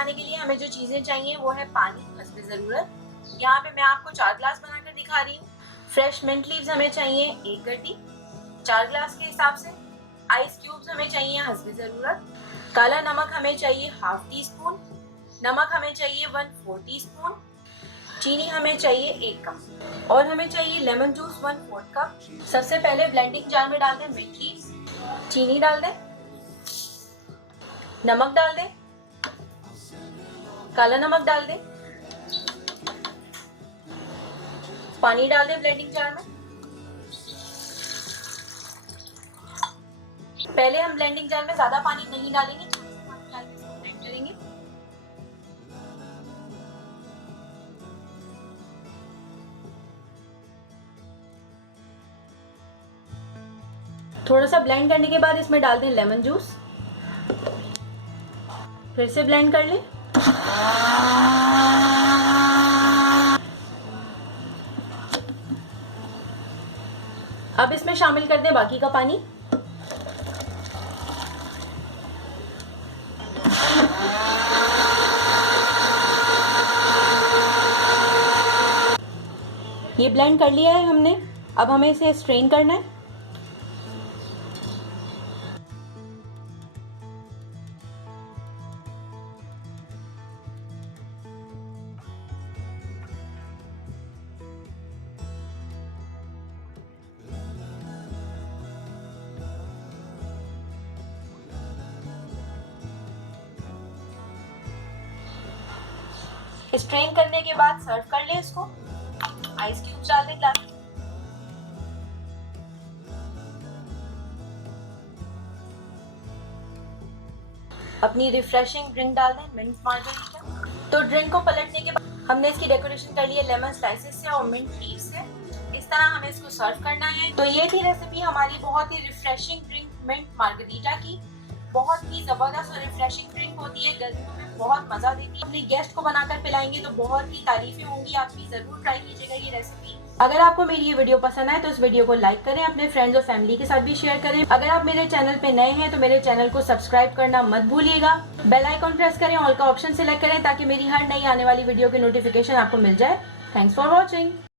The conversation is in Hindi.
बनाने के लिए हमें जो चीजें चाहिए वो है पानी हस्बे ज़रूरत। यहाँ पे मैं आपको 4 ग्लास बनाकर दिखा रही हूँ। फ्रेश मिंट लीव्स हमें चाहिए 1 गड्डी 4 ग्लास के हिसाब से। आइस क्यूब्स हमें चाहिए हस्बे ज़रूरत। काला नमक हमें चाहिए हाफ टी स्पून। नमक हमें चाहिए 1/4 टीस्पून। चीनी हमें चाहिए 1 कप और हमें चाहिए लेमन जूस 1/4 कप। सबसे पहले ब्लेंडिंग जार में डाल दें मिंट लीव्स, चीनी डाल दें, नमक डाल दें, काला नमक डाल दें, पानी डाल दें ब्लेंडिंग जार में। पहले हम ब्लेंडिंग जार में ज्यादा पानी नहीं डालेंगे, थोड़ा सा पानी डाल के इसको ब्लेंड करेंगे। थोड़ा सा ब्लेंड करने के बाद इसमें डाल दें लेमन जूस, फिर से ब्लेंड कर लें। अब इसमें शामिल कर दें बाकी का पानी। ये ब्लेंड कर लिया है हमने, अब हमें इसे स्ट्रेन करना है। स्ट्रेन करने के बाद सर्व कर लें इसको। आइस क्यूब्स डाल दें ग्लास। अपनी रिफ्रेशिंग ड्रिंक डाल दें मिंट मार्गरीटा। तो ड्रिंक को पलटने के बाद हमने इसकी डेकोरेशन कर ली है लेमन स्लाइसेस से और मिंट लीव्स से। इस तरह हमें इसको सर्व करना है। तो ये थी रेसिपी हमारी बहुत ही रिफ्रेशिंग ड्रिंक मिंट मार्गरीटा की। बहुत ही जबरदस्त और रिफ्रेशिंग ड्रिंक होती है, गर्मियों में बहुत मजा देती है। अपने गेस्ट को बनाकर पिलाएंगे तो बहुत ही तारीफें होंगी आपकी। जरूर ट्राई कीजिएगा ये रेसिपी। अगर आपको मेरी ये वीडियो पसंद आए तो इस वीडियो को लाइक करें, अपने फ्रेंड्स और फैमिली के साथ भी शेयर करें। अगर आप मेरे चैनल पे नए हैं तो मेरे चैनल को सब्सक्राइब करना मत भूलिएगा। बेल आइकॉन प्रेस करें, ऑल का ऑप्शन सिलेक्ट करें ताकि मेरी हर नई आने वाली वीडियो की नोटिफिकेशन आपको मिल जाए। Thanks for watching.